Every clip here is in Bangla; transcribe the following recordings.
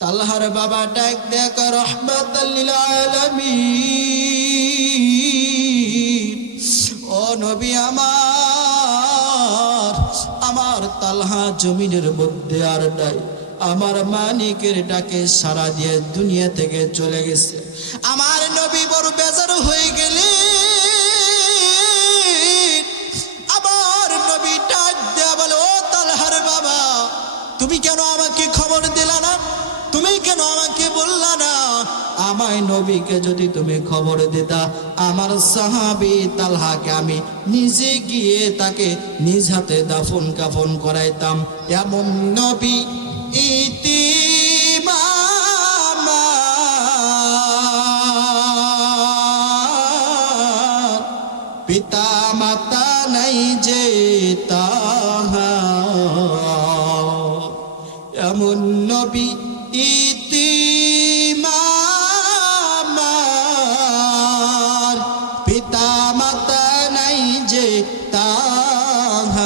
তালহার বাবা ডাক দেখ রহমাতাল লিল আলামিন, ও নবী আমার তালহা জমিনের মধ্যে আর নাই। আমার মালিকের ডাকে সাড়া দিয়ে দুনিয়া থেকে চলে গেছে। আমার নবী বড় বেজার হয়ে গেলেন। আমার নবী ডাক দেয়া বলে, ও তালহার বাবা, তুমি কেন আমাকে খবর দিলা না? তুমি কেন আমাকে বললা না? আমায় নবীকে যদি তুমি খবর দিতা, আমার সাহাবী তালহাকে আমি নিজে গিয়ে তাকে নিজ হাতে দাফন কাফন করাইতাম। এমন নবী ইতিম আমার, পিতা মাতা নাই যে তাহার। এমন নবী ইতিম আমার, পিতা মাতা নাই যে তাহার।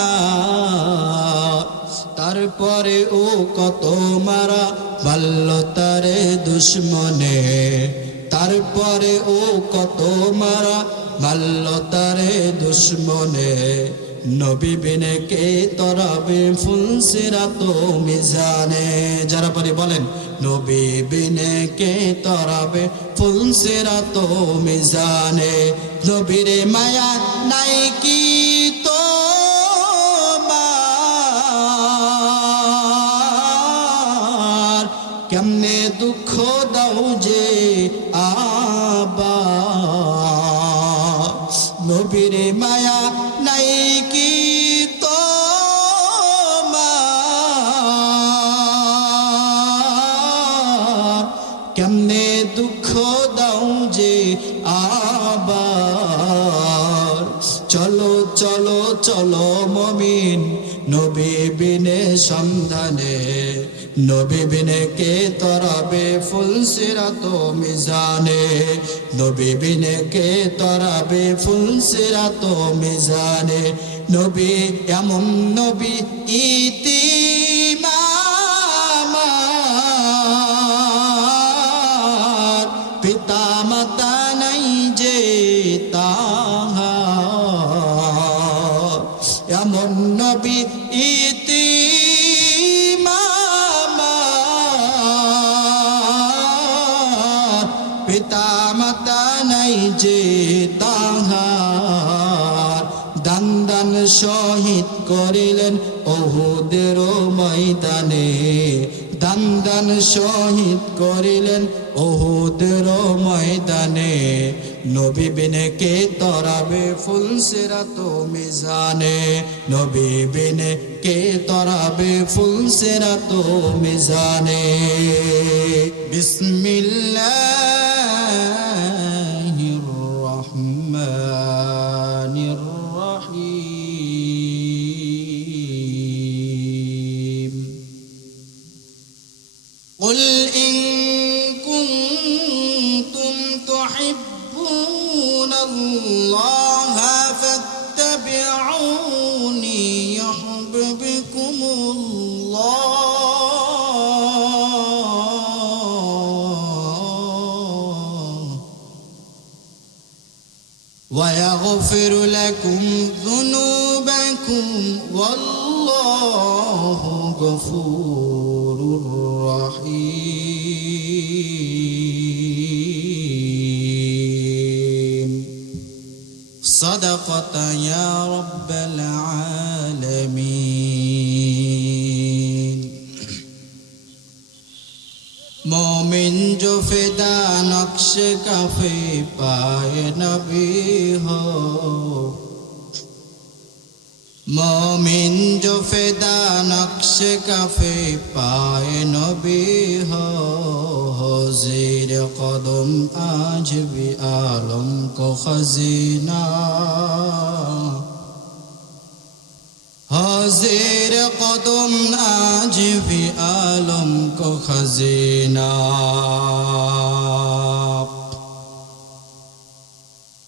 তারপরে ও কত মারা বাল্য তারে দুশ্মনে, তারপরে ও কত মারা বাল্য তারে দুশ্মনে। নবী বিনে কে তরাবে ফুলসিরাত মিজানে। যারা পারি বলেন, নবী বিনে কে তরাবে ফুলসিরাত মিজানে। নবীর মায়া নাই কি তো কেমনে দুঃখ দাও যে আবা। নবীর মায়া নাই কি তো কেমনে দুঃখ দাও যে আবার। চলো চলো চলো মুমিন নবী বিনে সন্ধানে। নবী বিনে কে তরাবে ফুলসিরাত মিজানে। নবী বিনে কে তরাবে ফুলসিরাত মিজানে। নবী এমন নবী ইতিম আমার, পিতা মাতা নাই যে তাহার। এমন নবী ইতিম আমার, পিতা মাতা নাই যে তাহার। দান দান শহীদ করিলেন উহুদের ময়দানে। দান দান শহীদ করিলেন উহুদের ময়দানে। নবী বিনে কে তরাবে ফুলসিরাত মিজানে। নবী বিনে কে তরাবে ফুলসিরাত মিজানে। বিসমিল্লাহির রহমানির রহিম। قل إن كنتم تحبون الله فاتبعوني يحببكم الله ويغفر لكم ذنوبكم والله غفور رحيم. صدقت يا رب العالمين. मोमिन जो फिदा नक्श कफे पाए नबी हो। मोमिन जो फिदा नक्श कफे पाए नबी हो। ज़ेर कदम आज भी आलम को खजीना। हाज़िर कदम आज भी आलम को खजीना।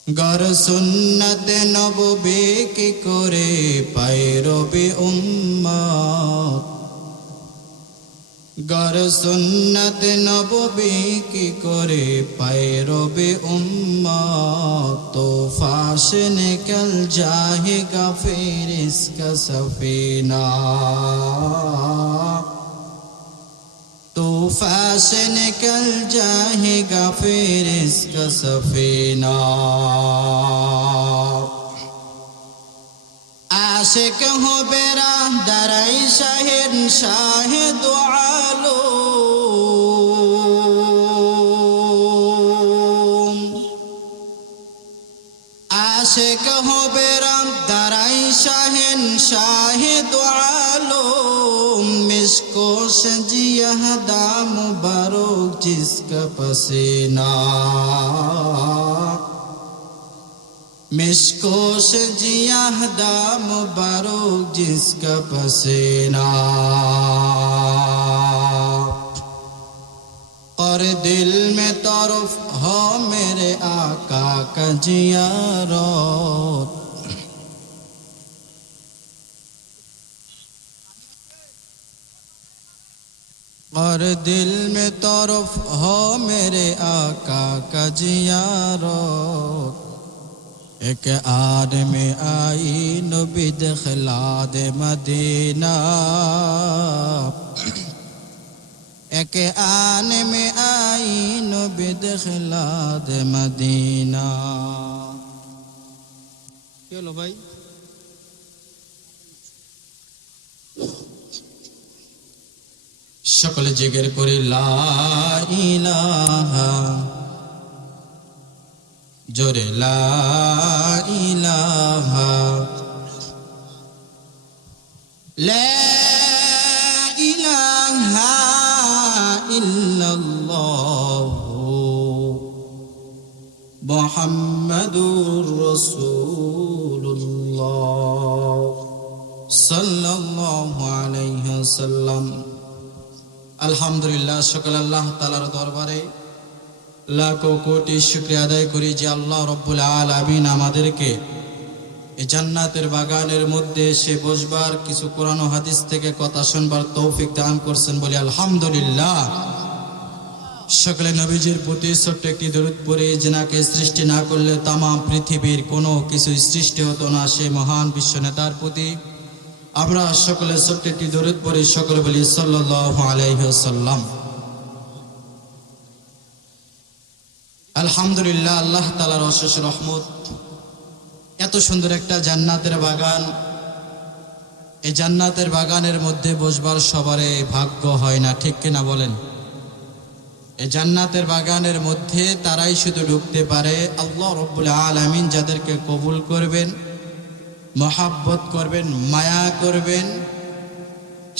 गर सुन्नत नबवी की करे पैरवी उम्मत। गर सुन्नत नबवी की करे पैरवे उम्मत तो फाश निकल जाएगा फिर इसका सफीना तूफान से निकल जाएगा फिर इसका सफीना आशिक हो बेरा दराई शाहिद शाहिद आलो आशिक हो बेरा दराई शाहिद शाहिद आलो मिसको सजिया दाम बारोक जिसका पसीना मिसको सजिया दाम बारोक जिसका पसीना और दिल में तरफ हो मेरे आका का जियारत और दिल में तरफ हो मेरे आका का जियारत एक आदमी आई नबी दिखलाद मदीना एक आदमी आई नबी दिखलाद मदीना चलो भाई সকলে জিকির করি লা ইলাহা জোরে লা ইলাহা লা ইলাহা ইল্লাল্লাহ মুহাম্মাদুর রাসূলুল্লাহ সাল্লাল্লাহু আলাইহি ওয়াসাল্লাম আলহামদুলিল্লাহ সকল আল্লাহ তাআলার দরবারে লাখো কোটি শুকরিয়া আদায় করি যে আল্লাহ রাব্বুল আলামিন আমাদেরকে এই জান্নাতের বাগানের মধ্যে এসে বসবার কিছু কোরআন ও হাদিস থেকে কথা শুনবার তৌফিক দান করছেন বলি আলহামদুলিল্লাহ সকলে নবীজির প্রতি ছোট্ট একটি দরুদ পড়ে যিনাকে সৃষ্টি না করলে তাম পৃথিবীর কোনো কিছু সৃষ্টি হতো না সেই মহান বিশ্ব নেতার প্রতি আমরা সকলে ছোট্ট একটি দরুদ পড়ে সকলে বলি সাল্লাল্লাহু আলাইহি ওয়াসাল্লাম আলহামদুলিল্লাহ আল্লাহ তাআলার অশেষ রহমত এত সুন্দর একটা জান্নাতের বাগান এই জান্নাতের বাগানের মধ্যে বসবার সবারই ভাগ্য হয় না ঠিক কিনা বলেন এই জান্নাতের বাগানের মধ্যে তারাই শুধু ঢুকতে পারে আল্লাহ রাব্বুল আলামিন যাদেরকে কবুল করবেন মহব্বত করবেন মায়া করবেন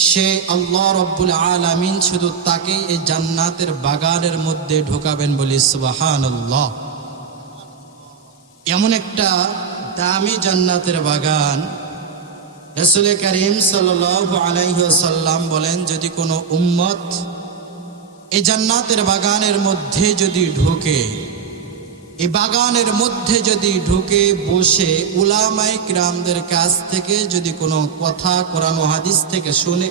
সে আল্লাহ রাব্বুল আলামিন শুধু তাকেই এই জান্নাতের বাগানের মধ্যে ঢোকাবেন বলি সুবহানাল্লাহ এমন একটা দামি জান্নাতের বাগান রাসূল করিম সাল্লাল্লাহু আলাইহি ওয়াসাল্লাম বলেন যদি কোনো উম্মত এই জান্নাতের বাগানের মধ্যে যদি ঢোকে এই বাগানের মধ্যে যদি ঢুকে বসে উলামায়ে কিরামদের কাছ থেকে যদি কোনো কথা কোরআন ও হাদিস থেকে শুনে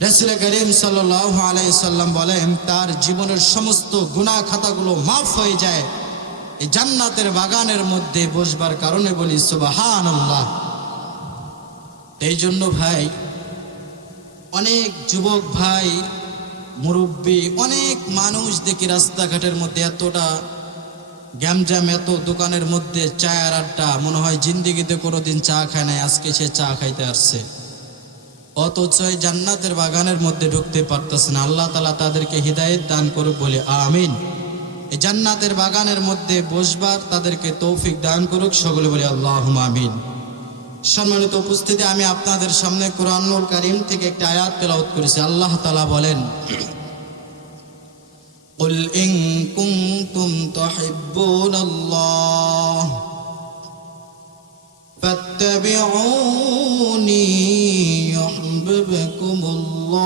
রাসূল করিম সাল্লাল্লাহু আলাইহি সাল্লাম বলেন তার জীবনের সমস্ত গুনাহ খাতাগুলো মাফ হয়ে যায় এই জান্নাতের বাগানের মধ্যে বসবার কারণে বলি সুবহানাল্লাহ এই জন্য ভাই অনেক যুবক ভাই মুরব্বি অনেক মানুষ দেখি রাস্তাঘাটের মধ্যে এতটা গ্যামজাম এত দোকানের মধ্যে চায়ের আড্ডা মনে হয় জিন্দেগিতে কোনোদিন চা খায় নাই আজকে সে চা খাইতে আসছে অথচ এই জান্নাতের বাগানের মধ্যে ঢুকতে পারতেছে না আল্লাহ তাআলা তাদেরকে হিদায়াত দান করুক বলে আমিন এই জান্নাতের বাগানের মধ্যে বসবার তাদেরকে তৌফিক দান করুক সকলে বলে আল্লাহুম্মা আমিন সম্মানিত উপস্থিতি আমি আপনাদের সামনে কোরআনুল কারীম থেকে একটা আয়াত তেলাওয়াত করেছি আল্লাহ তাআলা বলেন قل إن كنتم تحبون الله فاتبعوني يحببكم الله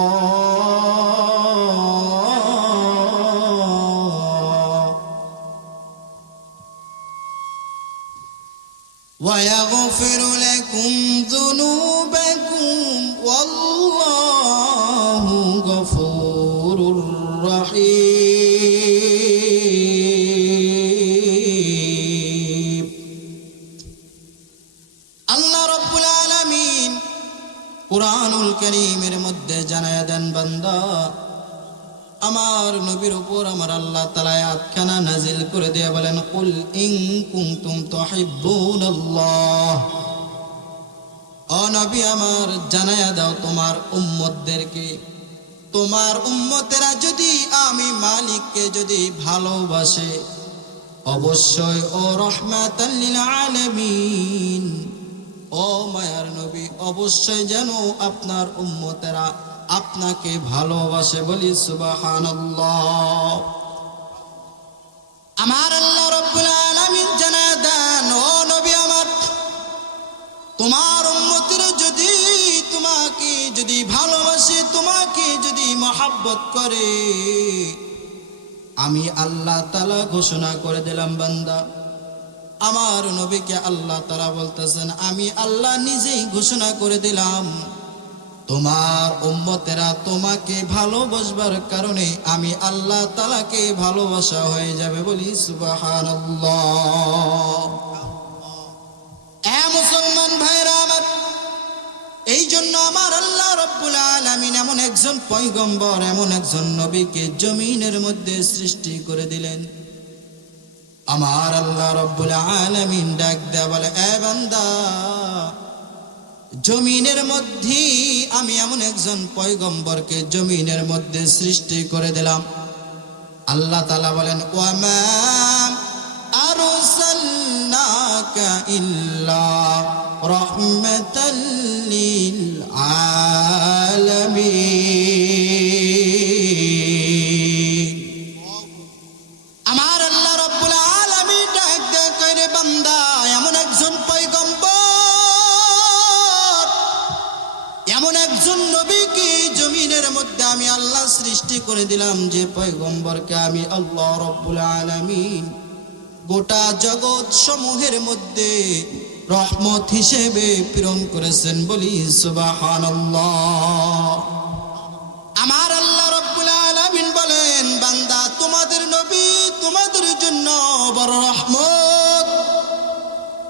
ويغفر لكم ذنوبكم والله غفور রহিম। আল্লাহ রাব্বুল আলামিন কুরআনুল কারীমের মধ্যে জানায়া দেন, বান্দা আমার নবীর উপর আমার আল্লাহ তাআলা আয়াতখানা নাজিল করে দিয়ে বলেন, কুল ইন কুনতুম তুহিব্বুনাল্লাহ, ও নবী আমার জানায়া দাও তোমার উম্মতদেরকে, তোমার উম্মতেরা যদি আমি মালিককে যদি ভালোবাসে, অবশ্যই ও রাহমাতাল লিল আলামিন, ও মায়ার নবী অবশ্যই যেন আপনার উম্মতেরা আপনাকে ভালোবাসে। বলি সুবহানাল্লাহ। আমার আল্লাহ রাব্বুল আলামিন জানায় দেন, ও নবী আমার তোমার উম্মতেরা যদি তোমাকে যদি ভালোবাসে, তোমাকে যদি মহব্বত করে, আমি আল্লাহ তাআলা ঘোষণা করে দিলাম, বান্দা আমার নবীকে আল্লাহ তাআলা বলতেছেন, আমি আল্লাহ নিজেই ঘোষণা করে দিলাম তোমার উম্মতেরা তোমাকে ভালোবাসবার কারণে আমি আল্লাহ তাআলাকে ভালোবাসা হয়ে যাবে। বলি সুবহানাল্লাহ। এ মুসলমান ভাইরা আমার, এই জন্য আমার আল্লাহ রাব্বুল আলামিন এমন একজন পয়গম্বর, এমন একজন নবীকে জমিনের মধ্যে সৃষ্টি করে দিলেন। আমার আল্লাহ রাব্বুল আলামিন ডাক দেয়া বলে, এ বান্দা জমিনের মধ্যে আমি এমন একজন পয়গম্বরকে জমিনের মধ্যে সৃষ্টি করে দিলাম। আল্লাহ তাআলা বলেন, ওয়ামা আরসালনাকা ইল্লা রাহমাতাল লিল আলামিন। আমার আল্লাহ রাব্বুল আলামিন ডাক দেয়া কইরে, বান্দা এমন একজন পয়গম্বর, এমন একজন নবীকে জমিনের মধ্যে আমি আল্লাহ সৃষ্টি করে দিলাম, যে পয়গম্বরকে আমি আল্লাহ রাব্বুল আলামিন গোটা জগৎ সমূহের মধ্যে রহমত হিসেবে প্রেরণ করেছেন। বলি সুবহানাল্লাহ। আমার আল্লাহ রাব্বুল আলামিন বলেন, বান্দা তোমাদের নবী তোমাদের জন্য বড় রহমত,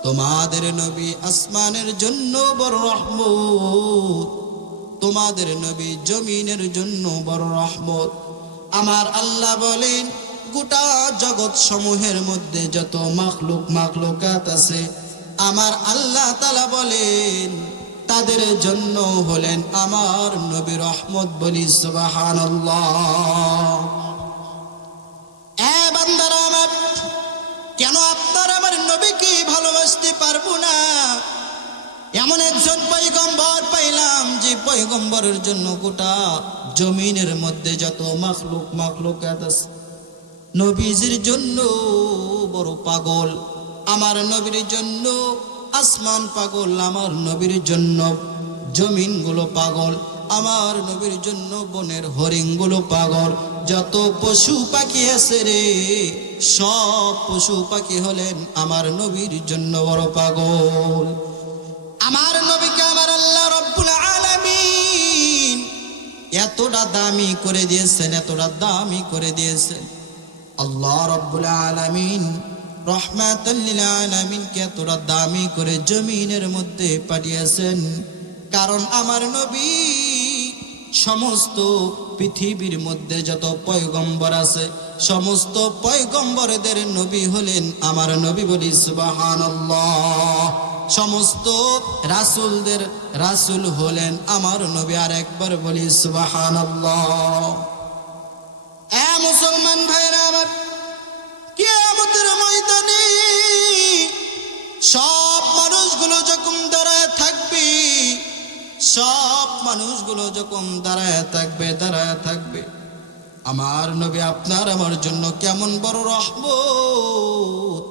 তোমাদের নবী আসমানের জন্য বড় রহমত, তোমাদের নবী জমিনের জন্য বড় রহমত। আমার আল্লাহ বলেন, গোটা জগৎ সমূহের মধ্যে যত মাখলুকাত আছে, আমার আল্লাহ তাআলা বলেন তাদের জন্য হলেন আমার নবী রহমত। বলি সুবহানাল্লাহ। এ বান্দারা আমার, কেন আপনার আমার নবীকে ভালোবাসতে পারবো না? এমন একজন পয়গম্বর পাইলাম, যে পয়গম্বরের জন্য গোটা জমিনের মধ্যে যত মাখলুকাত আছে, নবীজির জন্য বড় পাগল, আমার নবীর জন্য আসমান পাগল, আমার নবীর জন্য জমিনগুলো পাগল, আমার নবীর জন্য বনের হরিণগুলো পাগল, যত পশু পাখি আছে রে, সব পশু পাখি হলেন আমার নবীর জন্য বড় পাগল। আমার নবীকে আমার আল্লাহ রাব্বুল আলামিন এতটা দামি করে দিয়েছেন, এতটা দামি করে দিয়েছেন। আল্লাহ রাব্বুল আলামিন রহমাতাল লিল আলামিনকে এতটা দামি করে জমিনের মধ্যে পাঠিয়েছেন, কারণ আমার নবী সমস্ত পৃথিবীর মধ্যে যত পয়গম্বর আছে, সমস্ত পয়গম্বরদের নবী হলেন আমার নবী। বলি সুবহানাল্লাহ। সমস্ত রাসূলদের রাসূল হলেন আমার নবী। আর একবার বলি সুবহানাল্লাহ। এ মুসলমান ভাইরা আমার, কিয়ামতের ময়দানে সব মানুষগুলো যখন দাঁড়ায় থাকবে, সব মানুষগুলো যখন দাঁড়ায় থাকবে, আমার নবী আপনার আমার জন্য কেমন বড় রহমত।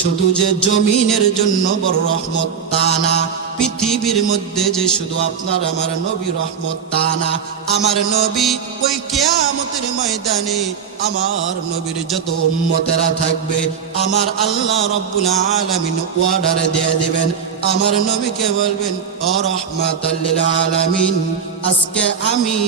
শুধু যে জমিনের জন্য বড় রহমত তা না, পৃথিবীর মধ্যে যে শুধু আপনার আমার নবী রহমত তা না, আমার নবী ওই কিয়ামতের ময়দানে আমার নবীর যত উম্মতেরা থাকবে, আমার আল্লাহ রাব্বুল আলামিন অর্ডার দিয়ে দিবেন, আমার নবীকে বলবেন, ও রাহমাতাল লিল আলামিন, আজকে আমি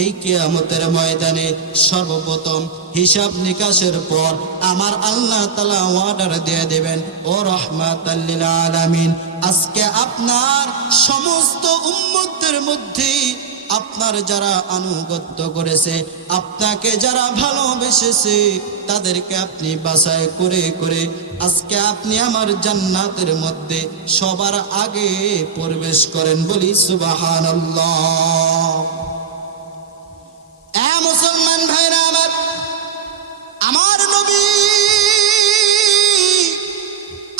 এই কিয়ামতের ময়দানে সর্বপ্রথম হিসাব নিকাশের পর আমার আল্লাহ তাআলা অর্ডার দিয়ে দেবেন, ও রাহমাতাল লিল আলামিন, আজকে আপনার সমস্ত উম্মতের মধ্যে আপনার যারা আনুগত্য করেছে, আপনাকে যারা ভালোবেসেছে, তাদেরকে আপনি বাছাই করে করে আজকে আপনি আমার জান্নাতের মধ্যে সবার আগে প্রবেশ করেন। বলি সুবহানাল্লাহ। এ মুসলমান ভাইরা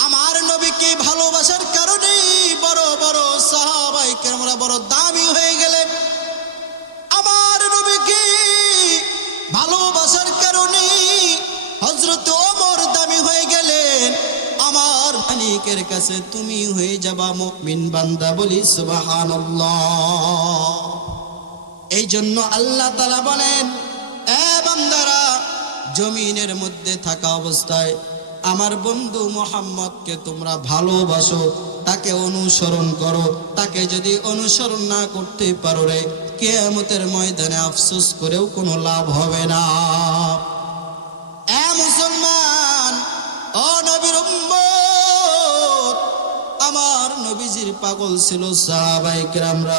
আমার নবীকে ভালোবাসার কারণে বড় বড় সাহাবায়ে কেরামরা বড় দামি হয়ে গেলেন। আমার নবীকে ভালোবাসার কারণে হযরত ওমর দামি হয়ে গেলেন। আমার মালিকের কাছে তুমি হয়ে যাবা মুমিন বান্দা। বলি সুবহানাল্লাহ। এই জন্য আল্লাহ তাআলা বলেন, এ বান্দারা, জমিনের মধ্যে থাকা অবস্থায় আমার বন্ধু মুহাম্মদকে তোমরা ভালোবাসো, তাকে অনুসরণ করো। তাকে যদি অনুসরণ না করতে পারো রে, কিয়ামতের ময়দানে আফসোস করেও কোনো লাভ হবে না। এ মুসলমান, ও নবীর উম্মত, আমার নবীজির পাগল ছিল সাহাবায়ে কেরামরা।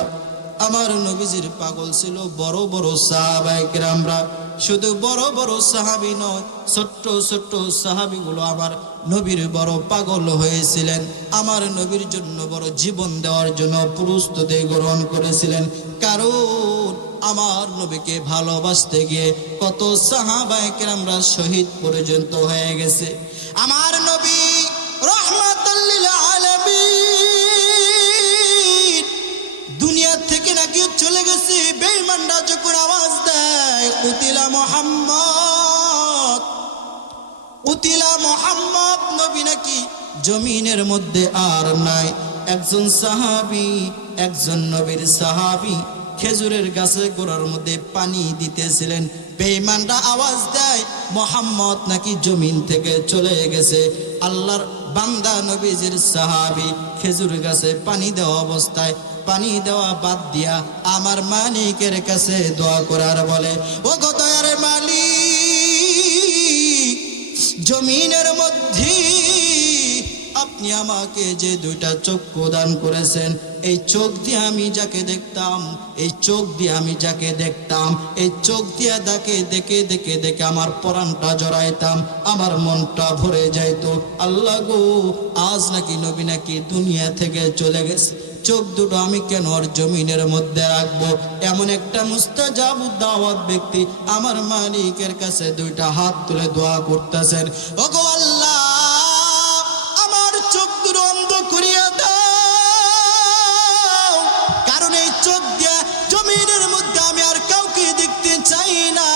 আমার নবীজির পাগল ছিল বড় বড় সাহাবায়ে কেরামরা। শুধু বড় বড় সাহাবী নয়, ছোট্ট ছোট্ট সাহাবীগুলো আমার নবীর বড় পাগল হয়েছিলেন। আমার নবীর জন্য বড় জীবন দেওয়ার জন্য প্রস্তুতি গ্রহণ করেছিলেন। কারণ আমার নবীকে ভালোবাসতে গিয়ে কত সাহাবায়ে কেরামরা শহীদ পর্যন্ত হয়ে গেছে। আমার নবী রাহমাতাল লিল আলামিন দুনিয়া থেকে নাকি চলে গেছে। বেঈমানরা যখন আওয়াজ দেয়, কুতিলা মুহাম্মদ, কুতিলা মুহাম্মদ, নবী নাকি জমিনের মধ্যে আর নাই। একজন সাহাবী, একজন নবীর সাহাবী খেজুরের গাছে গোড়ার মধ্যে পানি দিতেছিলেন। বেঈমানরা আওয়াজ দেয়, মুহাম্মদ নাকি জমিন থেকে চলে গেছে। আল্লাহর বান্দা নবীজির সাহাবী খেজুর গাছে পানি দেওয়া অবস্থায় পানি দেওয়া বাদ দিয়া আমার মালিকের কাছে দোয়া করার বলে, ও গো দয়ার মালিক, জমিনের মধ্যে আপনি আমাকে যে দুইটা চক্ষু দান করেছেন, এই চোখ দিয়ে আমি যাকে দেখতাম, এই চোখ দিয়ে আমি যাকে দেখতাম, এই চোখ দিয়ে তাকে দেখে দেখে দেখে আমার পরাণটা জড়াইতাম, আমার মনটা ভরে যাইত। আল্লাহ গো, আজ নাকি নবী নাকি দুনিয়া থেকে চলে গেছে, চোখ দুটো আমি কেন আর জমিনের মধ্যে রাখবো? এমন একটা মুস্তাজাব দাওয়াত ব্যক্তি আমার মালিকের কাছে দুইটা হাত তুলে দোয়া করতেছেন, ওগো আল্লাহ, আমার চোখ দুটো অন্ধ করিয়া দাও, কারণ এই চোখ দিয়া জমিনের মধ্যে আমি আর কাউকে দেখতে চাই না।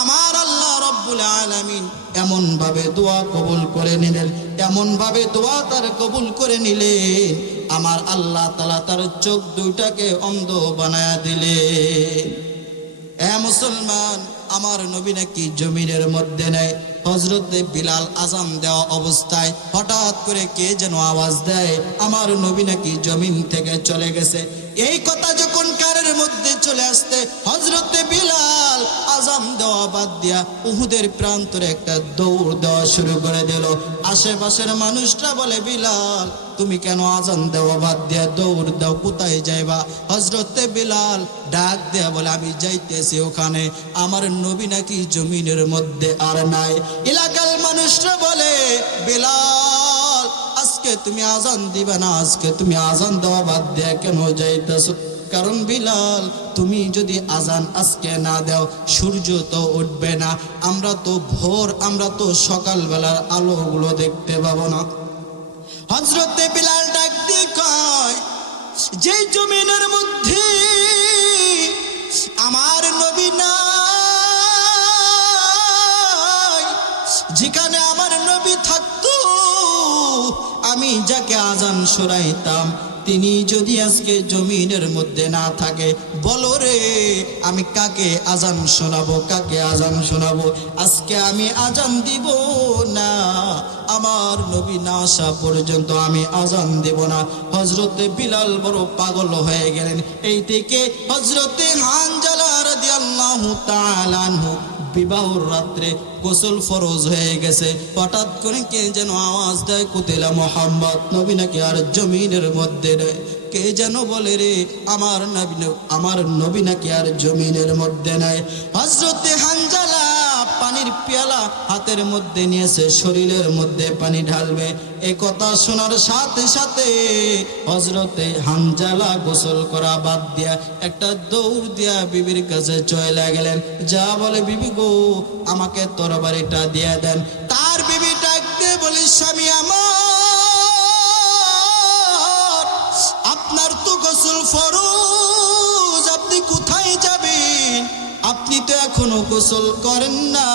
আমার আল্লাহ রব্বুল আলামিন এমন ভাবে দোয়া কবুল করে নিলেন, এমন ভাবে দোয়া তার কবুল করে নিলেন, আমার আল্লাহ তাআলা তার চোখ দুইটাকে অন্ধ বানায়া দিলেন। এ মুসলমান, আমার নবী নাকি জমিনের মধ্যে নেই। হযরতে বিলাল আযান দেওয়া অবস্থায় হঠাৎ করে কে যেন আওয়াজ দেয়, আমার নবী নাকি জমিন থেকে চলে গেছে। এই কথা যখন কানের মধ্যে চলে আসতে হযরতে বিলাল আযান দেওয়া বাদ দিয়া উহুদের প্রান্তরে একটা দৌড় দেওয়া শুরু করে দিল। আশেপাশের মানুষরা বলে, বিলাল তুমি কেন আযান দেওয়া বাদ দিয়া দৌড় দাও, কোথায় যাইবা? হযরতে বিলাল ডাক দেয়া বলে, আমি যাইতেছি ওখানে, আমার নবী নাকি জমিনের মধ্যে আর নাই। এলাকার মানুষরা বলে, বিলাল আজকে তুমি আযান দিবে না, আজকে তুমি আযান দেওয়া বাদ দিয়া কেন যাইতেছো? কারণ বিলাল, তুমি যদি আযান আজকে না দাও সূর্য তো উঠবে না, আমরা তো সকালবেলার আলোগুলো দেখতে পাবো না। হযরতে বিলাল ডাক দিয়ে কয়, যে জমিনের মধ্যে আমার নবী নাই, যেখানে আমার নবী থাকতো, আমি যাকে আযান শোনাইতাম, তিনি যদি আজকে জমিনের মধ্যে না থাকে, বলো রে আমি কাকে আজান শোনাবো, কাকে আজান শোনাবো? আজকে আমি আজান দিব না, আমার নবী না আসা পর্যন্ত আমি আজান দেব না। হযরতে বিলাল বড় পাগল হয়ে গেলেন। এই থেকে হযরতে হানজালা রাদিয়াল্লাহু তাআলা আনহু বিবাহর রাত্রে গোসল ফরজ হয়ে গেছে। হঠাৎ করে কে যেন আওয়াজ দেয়, কুতিলা মুহাম্মদ, নবী নাকি আর জমিনের মধ্যে নেই। কে যেন বলে রে আমার নবী নাকি আর জমিনের মধ্যে নাই। হযরতে হানজালা পানির পেয়ালা হাতের মধ্যে নিয়েছে, শরীরের মধ্যে পানি ঢালবে। এই কথা শোনার সাথে সাথে হযরতে হানজালা গোসল করা বাদ দিয়া একটা দৌড় দিয়া বিবির কাছে চলে গেলেন। যা বলে, বিবি গো আমাকে তরবারিটা দিয়ে দেন। তার বিবি ডাক দিয়ে বলে, স্বামী আমার, আপনার তো গোসল ফরজ, আপনি কোথায় যাবেন? আপনি তো এখনো গোসল করেন না,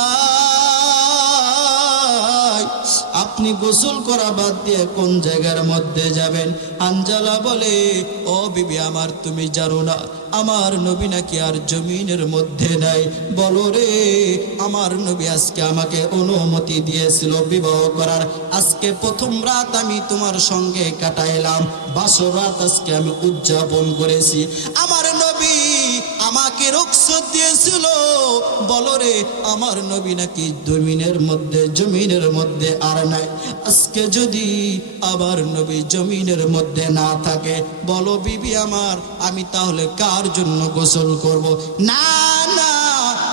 আপনি গোসল করা বাদ দিয়ে কোন জায়গার মধ্যে যাবেন? হানজালা বলে, ও বিবি আমার, তুমি জানো না আমার নবী নাকি আর জমিনের মধ্যে নাই? বলো রে, আমার নবী আজকে আমাকে অনুমতি দিয়েছিল বিবাহ করার। আজকে প্রথম রাত আমি তোমার সঙ্গে কাটাইলাম, বাসর রাত আজকে আমি উদযাপন করেছি। আমার নবী আমাকে রুখসত দিয়েছিল। বলো রে, আমার নবী নাকি জমিনের মধ্যে আর নাই। আজকে যদি আবার নবী জমিনের মধ্যে না থাকে, বলো বিবি আমার, আমি তাহলে কার জন্য গোসল করব? না না,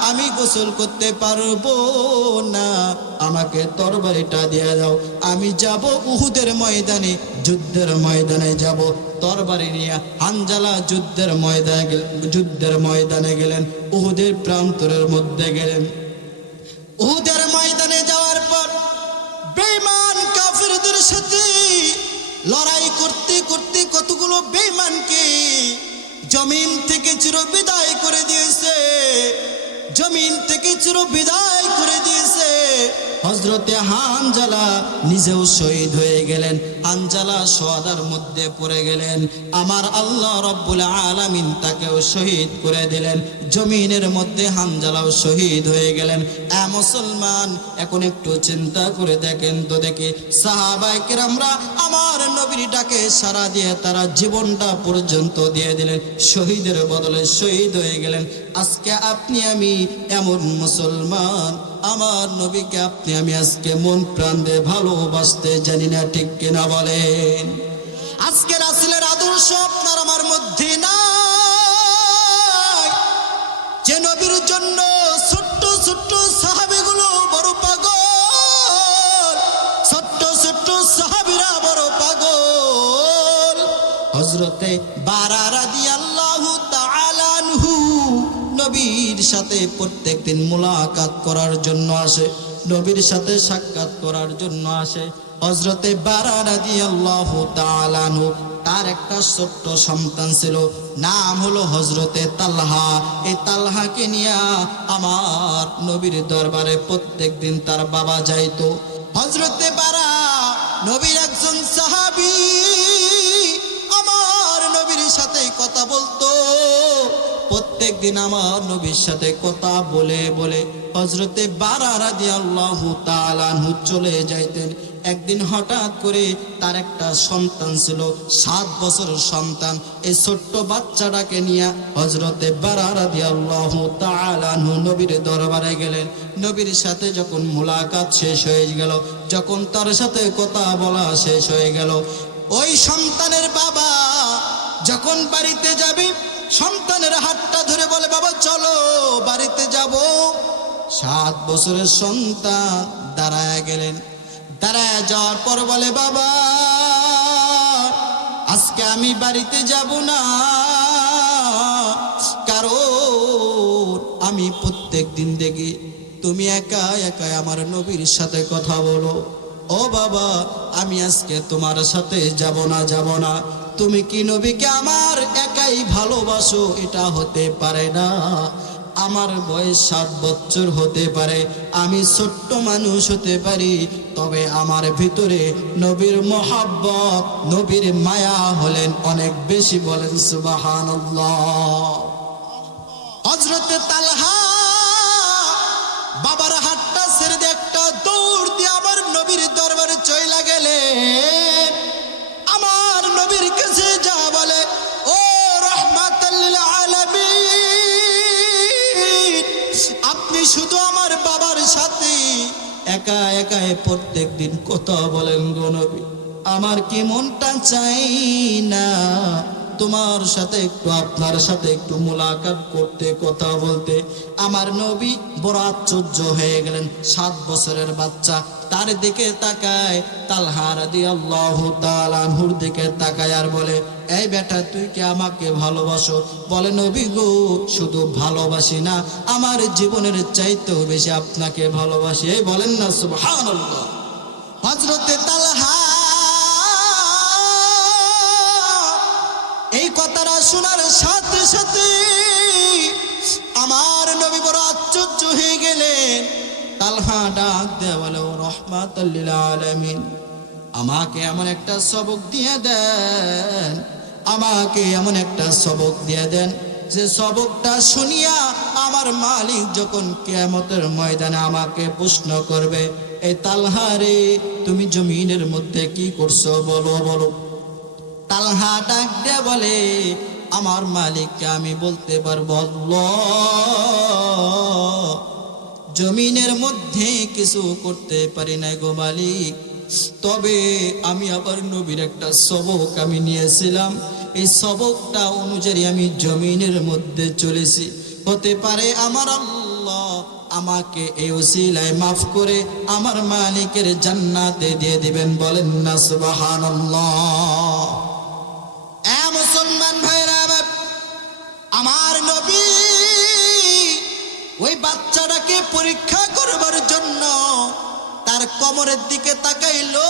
আমি গোসল করতে পারবো না, আমাকে তরবারিটা দিয়ে দাও। আমি যাব উহুদের ময়দানে, যুদ্ধের ময়দানে যাব। তরবারি নিয়ে হানজালা যুদ্ধের ময়দানে গেলেন, উহুদের প্রান্তরের মধ্যে গেলেন। উহুদের ময়দানে যাওয়ার পর বেঈমান কাফিরদের সাথে লড়াই করতে করতে কতগুলো বেঈমানকে জমিন থেকে চিরবিদায় করে দিয়েছে, জমিন থেকে চিরবিদায় করে দিয়েছে। হযরতে হানজালা নিজেও শহীদ হয়ে গেলেন। হানজালা শহাদার মধ্যে পড়ে গেলেন। আমার আল্লাহ রব্বুল আলামিন তাকেও শহীদ করে দিলেন। জমিনের মধ্যে হানজালাও শহীদ হয়ে গেলেন। মুসলমান, এখন একটু চিন্তা করে দেখেন তো দেখি, সাহাবায়ে কেরামরা আমার নবীর ডাকে সাড়া দিয়ে তারা জীবনটা পর্যন্ত দিয়ে দিলেন, শহীদের বদলে শহীদ হয়ে গেলেন। আজকে আপনি আমি এমন মুসলমান, আমার নবীকে আপনি আমি আজকে মন প্রাণ দিয়ে ভালোবাসতে জানি না, ঠিক কিনা বলেন? আজকে রাসূলের আদর্শ আপনার আমার মধ্যে নাই। যে নবীর জন্য ছোট্ট ছোট্ট সাহাবীগুলো বড় পাগল, ছোট্ট ছোট্ট সাহাবীরা বড় পাগল। হযরতে বারা রাদিয়াল্লাহু তাআলা আনহু নবীর সাথে প্রত্যেকদিন মুলাকাত করার জন্য আসে, নবীর সাথে সাক্ষাৎ করার জন্য আসে। হযরতে বারা রাদিয়াল্লাহু তাআলা আনহু, তার একটা ছোট্ট সন্তান ছিল, নাম হলো হযরতে তালহা। এই তালহাকে নিয়ে আমার নবীর দরবারে প্রত্যেকদিন তার বাবা যাইতো। হযরতে বারা নবীর একজন সাহাবী, আমার নবীর সাথে কথা বলতো। প্রত্যেকদিন আমার নবীর সাথে কথা বলে বলে হযরতে বারা রাদিয়াল্লাহু তাআলা আনহু চলে যাইতেন। একদিন হঠাৎ করে তার একটা সন্তান ছিল, 7 বছরের সন্তান। এই ছোট্ট বাচ্চাটাকে নিয়ে হযরতে বারা রাদিয়াল্লাহু তাআলা আনহু নবীর দরবারে গেলেন। নবীর সাথে যখন মুলাকাত শেষ হয়ে গেল, যখন তার সাথে কথা বলা শেষ হয়ে গেল, ওই সন্তানের বাবা যখন বাড়িতে যাবে, সন্তানের হাতটা ধরে বলে, বাবা চলো বাড়িতে যাব। 7 বছরের সন্তান দাঁড়ায় গেলেন। দাঁড়ায় যাওয়ার পর বলে, বাবা আজকে আমি বাড়িতে যাব না, কারণ আমি প্রত্যেক দিন দেখি তুমি একা একা আমার নবীর সাথে কথা বলো। ও বাবা, আমি আজকে তোমার সাথে যাব না। তুমি কি নবীকে আমার একাই ভালোবাসো? এটা হতে পারে না। আমার বয়স 7 বছর হতে পারে, আমি ছোট্ট মানুষ হতে পারি, তবে আমার ভিতরে নবীর মহব্বত, নবীর মায়া হলেন অনেক বেশি। বলেন সুবহানাল্লাহ। হযরতে তালহা বাবার হাতটা ছেড়ে দিয়ে একটা দৌড় দিয়ে আমার নবীর দরবারে চইলা গেলেন। আমার নবীর কাছে যা বলে, ও রাহমাতাল লিল আলামিন, আপনি শুধু আমার বাবার সাথে একা একা প্রত্যেক দিন কথা বলেন গো নবী, আমার কি মনটা চাই না তোমার সাথে একটু, আপনার সাথে একটু মুলাকাত করতে, কথা বলতে। আমার নবী বড় আশ্চর্য হয়ে গেলেন। 7 বছরের বাচ্চা তার দিকে তাকায়, তালহা রাদিয়াল্লাহু তাআলা আনহুর দিকে তাকায় আর বলে, এই বেটা তুই কি আমাকে ভালোবাসো? বলে, নবী গো, শুধু ভালোবাসি না, আমার জীবনের চাইতেও বেশি আপনাকে ভালোবাসি। এই বলেন না সুবহানাল্লাহ। হযরতে তালহা এই কথাটা শোনার সাথে সাথে আমার নবী বড় আশ্চর্য হয়ে গেলেন। তালহা ডাক দেয়া বলে, ও রাহমাতাল লিল আলামিন, আমাকে এমন একটা সবক দিয়ে দেন, আমাকে এমন একটা সবক দিয়ে দেন যে সবকটা শুনিয়া আমার মালিক যখন কিয়ামতের ময়দানে আমাকে প্রশ্ন করবে, এই তালহা রে, তুমি জমিনের মধ্যে কি করছো বলো বলো। তালহা ডাক দিয়ে বলে, আমার মালিককে আমি বলতে পারবো, আল্লাহ, জমিনের মধ্যে কিছু করতে পারি নাই গো মালিক, তবে আমি আবার নবীর একটা সবক আমি নিয়েছিলাম, এই সবকটা অনুযায়ী আমি জমিনের মধ্যে চলেছি। হতে পারে আমার আল্লাহ আমাকে এই ওসিলায় মাফ করে আমার মালিকের জান্নাতে দিয়ে দিবেন। বলেন না সুবহানাল্লাহ। মুসলমান ভাইরা, আমার নবী ওই বাচ্চাটাকে পরীক্ষা করবার জন্য তার কোমরের দিকে তাকাইলো।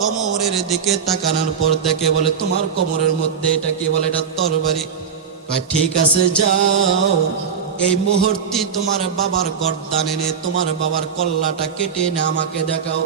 কোমরের দিকে তাকানোর পর দেখে, বলে, তোমার কোমরের মধ্যে এটা কি? বলে, এটা তরবারি। ঠিক আছে, যাও, এই মুহূর্তে তোমার বাবার গর্দান এনে তোমার বাবার কল্লাটা কেটে এনে আমাকে দেখাও।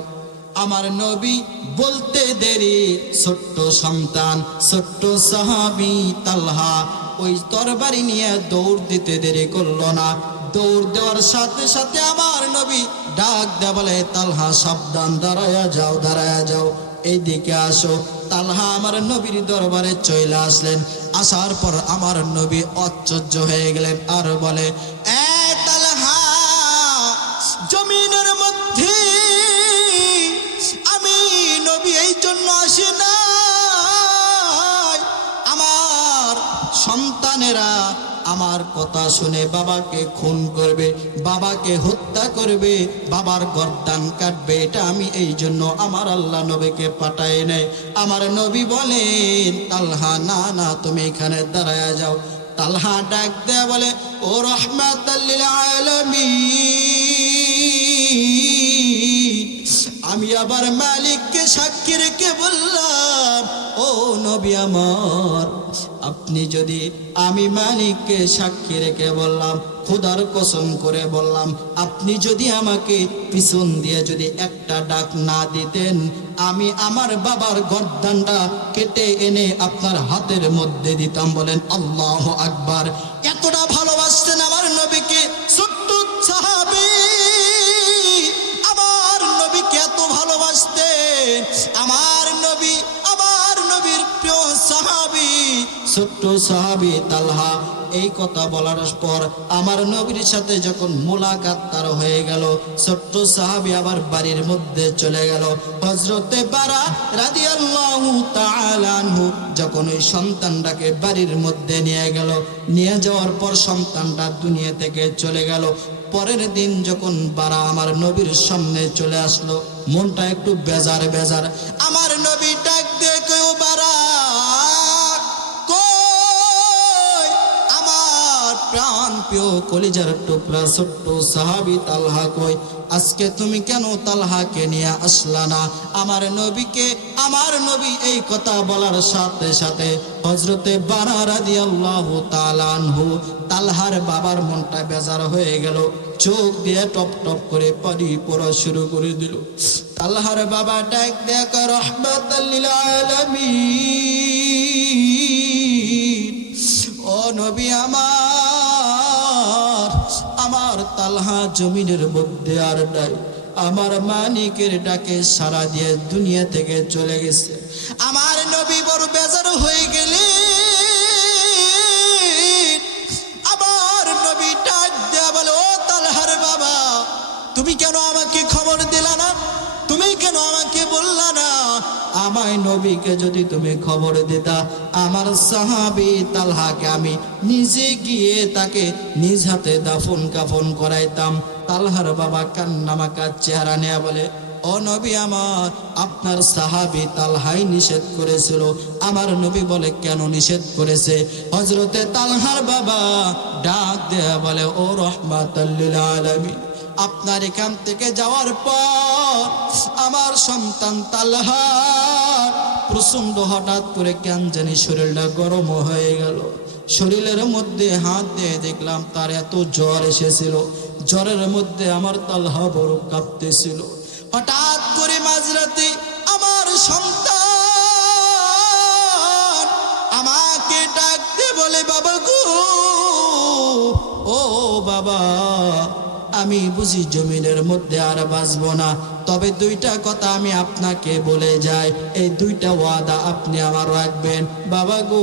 আমার নবী বলতে দেরি, ছোট্ট সন্তান, ছোট্ট সাহাবী তালহা ওই তরবারি নিয়ে দৌড় দিতে দেরি করলো না। দৌড় দেওয়ার সাথে সাথে আমার নবী ডাক দেয়া বলে, তালহা সাবধান, দাঁড়ায়া যাও, দাঁড়ায়া যাও, এইদিকে আসো। তালহা আমার নবীর দরবারে চলে আসলেন। আসার পর আমার নবী আশ্চর্য হয়ে গেলেন আর বলে, এ তালহা, জমিনের মধ্যে আমি নবী এই জন্য আসি না, আমার সন্তানেরা আমার কথা শুনে বাবাকে খুন করবে, বাবাকে হত্যা করবে, বাবার গর্দান কাটবে, এটা আমি এই জন্য আমার আল্লাহ নবীকে পাঠায় নেয়। আমার নবী বলেন, তালহা, না না, তুমি এখানে দাঁড়ায় যাও। তালহা ডাক দেয়া বলে, ও রাহমাতাল লিল আলামিন, আমি আবার মালিককে সাক্ষী রেখে বললাম, ও নবী আমার, আপনি যদি, আমি মালিককে সাক্ষী রেখে বললাম, খোদার কসম করে বললাম, আপনি যদি আমাকে পিছন দিয়ে যদি একটা ডাক না দিতেন, আমি আমার বাবার গর্দানটা কেটে এনে আপনার হাতের মধ্যে দিতাম। বলেন আল্লাহু আকবার। এতটা ভালোবাসতেন আমার নবীকে ছোট্ট সাহাবী, আমার নবীকে এত ভালোবাসতেন। আমার নবী, আমার নবীর প্রিয় সাহাবী, ছোট্ট সাহাবী তালহা এই কথা বলার পর আমার নবীর সাথে যখন মুলাকাত তার হয়ে গেল, ছোট্ট সাহাবী আবার বাড়ির মধ্যে চলে গেল। হযরতে বারা রাদিয়াল্লাহু তাআলা আনহু যখন ওই সন্তানটাকে বাড়ির মধ্যে নিয়ে গেল, নিয়ে যাওয়ার পর সন্তানটা দুনিয়া থেকে চলে গেল। পরের দিন যখন বারা আমার নবীর সামনে চলে আসলো, মনটা একটু বেজার বেজার। আমার নবী ডাক দিয়ে কই, ও বারা, প্রাণ প্রিয় কলিজার টুকরা ছোট্ট সাহাবী তালহা কই? আজকে তুমি কেন তালহাকে নিয়ে আসলা না? আমার নবী এই কথা বলার সাথে সাথে হযরতে বারা রাদিয়াল্লাহু তাআলা আনহু তালহার বাবার মনটা বেজার হয়ে গেল, চোখ দিয়ে টপ টপ করে পানি পড়া শুরু করে দিল। তালহার বাবা ডাক দেখ রাহমাতাল লিল আলামিন, ও নবী আমার তালহা জমিনের মধ্যে আর নাই, আমার মালিকের ডাকে সাড়া দিয়ে দুনিয়া থেকে চলে গেছে। আমার নবী বড় বেজার হয়ে গেলেন। আমার নবী ডাক দেয়া বলে, ও তালহার বাবা, তুমি কেন আমাকে খবর দিলা না? তুমি কেন আমাকে বললা না? আমার নবীকে যদি তুমি খবর দিতা, আমার সাহাবী তালহাকে আমি নিজে গিয়ে তাকে নিজ হাতে দাফন কাফন করাইতাম। তালহার বাবা কান্নামাকা চেহারা নিয়ে বলে, ও নবী আমার, আপনার সাহাবী তালহাই নিষেধ করেছিল। আমার নবী বলে, কেন নিষেধ করেছে? হযরতে তালহার বাবা ডাক দেয়া বলে, ও রাহমাতাল লিল আলামিন, আপনার এখান থেকে যাওয়ার পর আমার সন্তান তালহার প্রচন্ড হঠাৎ করে কেন জানি শরীরটা গরম হয়ে গেল। শরীরের মধ্যে হাত দিয়ে দেখলাম তার এত জ্বর এসেছিল, জ্বরের মধ্যে আমার তালহা বড় কাঁপতেছিল। হঠাৎ করে মাঝরাতে আমার সন্তান আমাকে ডাকতে বলে, বাবা গো, ও বাবা, আমি বুঝি জমিনের মধ্যে আর বাঁচবো না, তবে দুইটা কথা আমি আপনাকে বলে যাই, এই দুইটা ওয়াদা আপনি আমার রাখবেন। বাবা গো,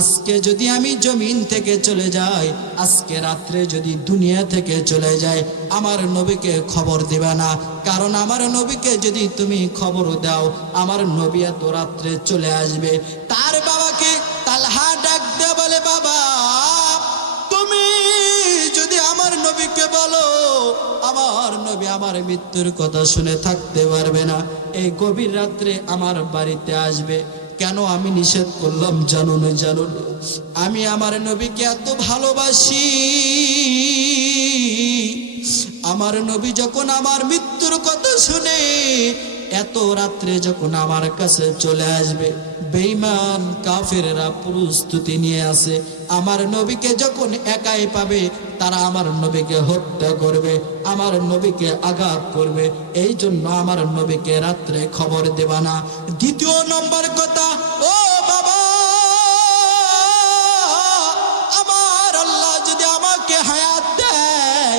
আজকে যদি আমি জমিন থেকে চলে যাই, আজকে রাত্রে যদি দুনিয়া থেকে চলে যাই, আমার নবীকে খবর দিবা না, কারণ আমার নবীকে যদি তুমি খবর দাও, আমার নবী এত রাত্রে চলে আসবে। তার বাবাকে তালহা ডাক দেয়া বলে, বাবা, তুমি যদি আমার নবীকে বলো, আমার নবী আমার মৃত্যুর কথা শুনে থাকতে পারবে না, এই গভীর রাত্রে আমার বাড়িতে আসবে। কেন আমি নিষেধ করলাম জানো না? আমি আমার নবীকে এত ভালোবাসি। আমার নবী যখন আমার মৃত্যুর কথা শুনে এত রাত্রে যখন আমার কাছে চলে আসবে, বেঈমান কাফেররা প্রস্তুতি নিয়ে আসে, আমার নবীকে যখন একাই পাবে, তারা আমার নবীকে হত্যা করবে, আমার নবীকে আঘাত করবে। এই জন্য আমার নবীকে রাত্রে খবর দেবা না। দ্বিতীয় নম্বর কথা, ও বাবা, আমার আল্লাহ যদি আমাকে হায়াত দেয়,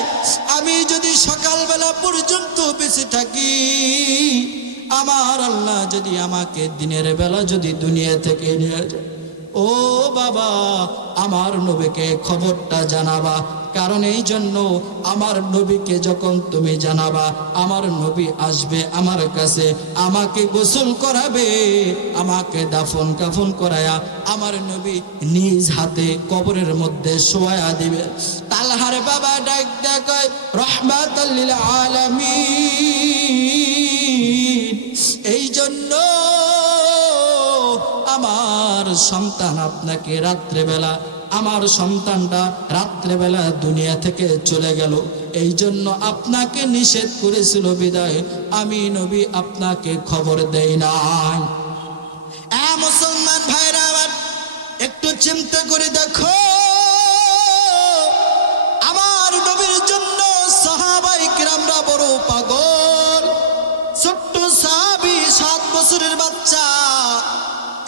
আমি যদি সকালবেলা পর্যন্ত বেঁচে থাকি, আমার আল্লাহ যদি আমাকে দিনের বেলা যদি দুনিয়া থেকে নিয়ে যায়, ও বাবা, আমার নবীকে খবরটা জানাবা। কারণ এই জন্য আমার নবীকে যখন তুমি জানাবা, আমার নবী আসবে আমার কাছে, আমাকে গোসল করাবে, আমাকে দাফন কাফন করায়া আমার নবী নিজ হাতে কবরের মধ্যে শোয়া দিবে। তালহার বাবা ডাক ডাক রাহমাতাল লিল আলামিন, এই জন্য আমার সন্তান আপনাকে রাত্রেবেলা, আমার সন্তানটা রাত্রেবেলা দুনিয়া থেকে চলে গেল, এই জন্য আপনাকে নিষেধ করেছিল বিদায় আমি নবী আপনাকে খবর দেই নাই। মুসলমান ভাইরা আমার একটু চিন্তা করে দেখো, আমার নবীর জন্য সাহাবায়ে কিরামরা বড় পাগল। ছোট্ট সাহাবী 7 বছরের বাচ্চা,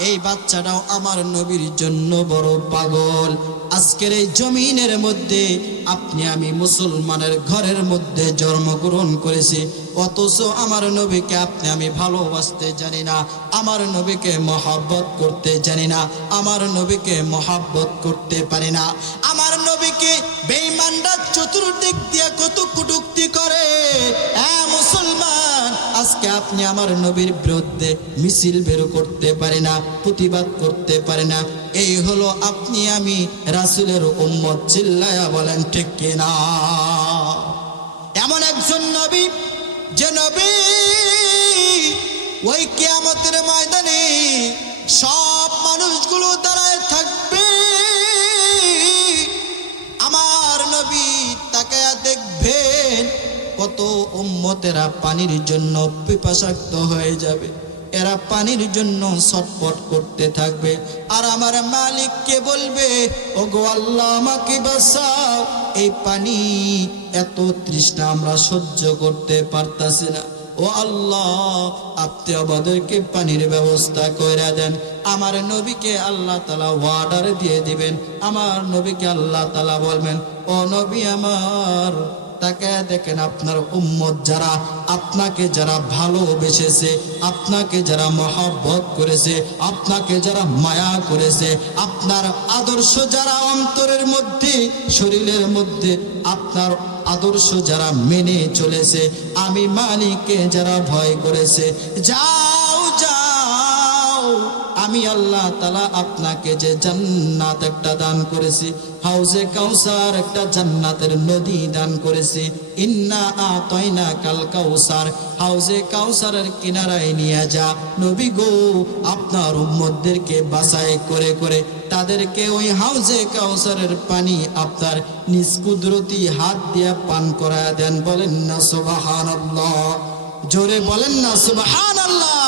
এই বাচ্চাটাও আমার নবীর জন্য বড় পাগল। আজকের এই জমিনের মধ্যে আপনি আমি মুসলমানের ঘরের মধ্যে জন্মগ্রহণ করেছি, অথচ আমার নবীকে আপনি আমি ভালোবাসতে জানি না, আমার নবীকে মহব্বত করতে জানি না, আমার নবীকে মহব্বত করতে পারি না। আমার নবীকে বেঈমানরা চতুর্দিক দিয়ে কত কটূক্তি করে। মুসলমান, আজকে আপনি আমার নবীর বিরুদ্ধে মিছিল বের করতে পারি না, প্রতিবাদ করতে পারি না। এই হলো আপনি আমি রাসূলের উম্মত। চিল্লায়া বলেন ঠিক কিনা? এমন একজন নবী, যে নবী ওই কিয়ামতের ময়দানে সব মানুষগুলো দাঁড়ায় থাকবে, কত উম্মতেরা পানির জন্য পিপাসাক্ত হয়ে যাবে, এরা পানির জন্য ছটফট করতে থাকবে, আর আমার মালিককে বলবে, ওগো আল্লাহ আমাকে বাঁচাও, এই পানি এত তৃষ্ণা আমরা সহ্য করতে পারতাছি না, ও আল্লাহ আপনি আমাদেরকে পানির ব্যবস্থা করে দেন। আমার নবীকে আল্লাহ তাআলা ওয়ার্ডার দিয়ে দিবেন, আমার নবীকে আল্লাহ তাআলা বলবেন, ও নবী আমার, তাকায় দেখেন আপনার উম্মত যারা, আপনাকে যারা ভালোবেসেছে, আপনাকে যারা মহব্বত করেছে, আপনাকে যারা মায়া করেছে, আপনার আদর্শ যারা অন্তরের মধ্যে শরীরের মধ্যে আপনার আদর্শ যারা মেনে চলেছে, আমি মালিককে যারা ভয় করেছে, যাও যাও, আমি আল্লাহ তাআলা আপনাকে যে জান্নাত একটা দান করেছি, হাউজে কাউসার একটা জান্নাতের নদী দান করেছি, ইন্না আতাইনা কাল কাউসার, হাউজে কাউসারের কিনারায় নিয়ে যা নবী গো, আপনার উম্মতদেরকে বাছাই করে করে তাদেরকে ওই হাউজে কাউসারের পানি আপনার নিজ কুদরতি হাত দিয়ে পান করায় দেন। বলেন না সুবহানাল্লাহ, জোরে বলেন না সুবহানাল্লাহ।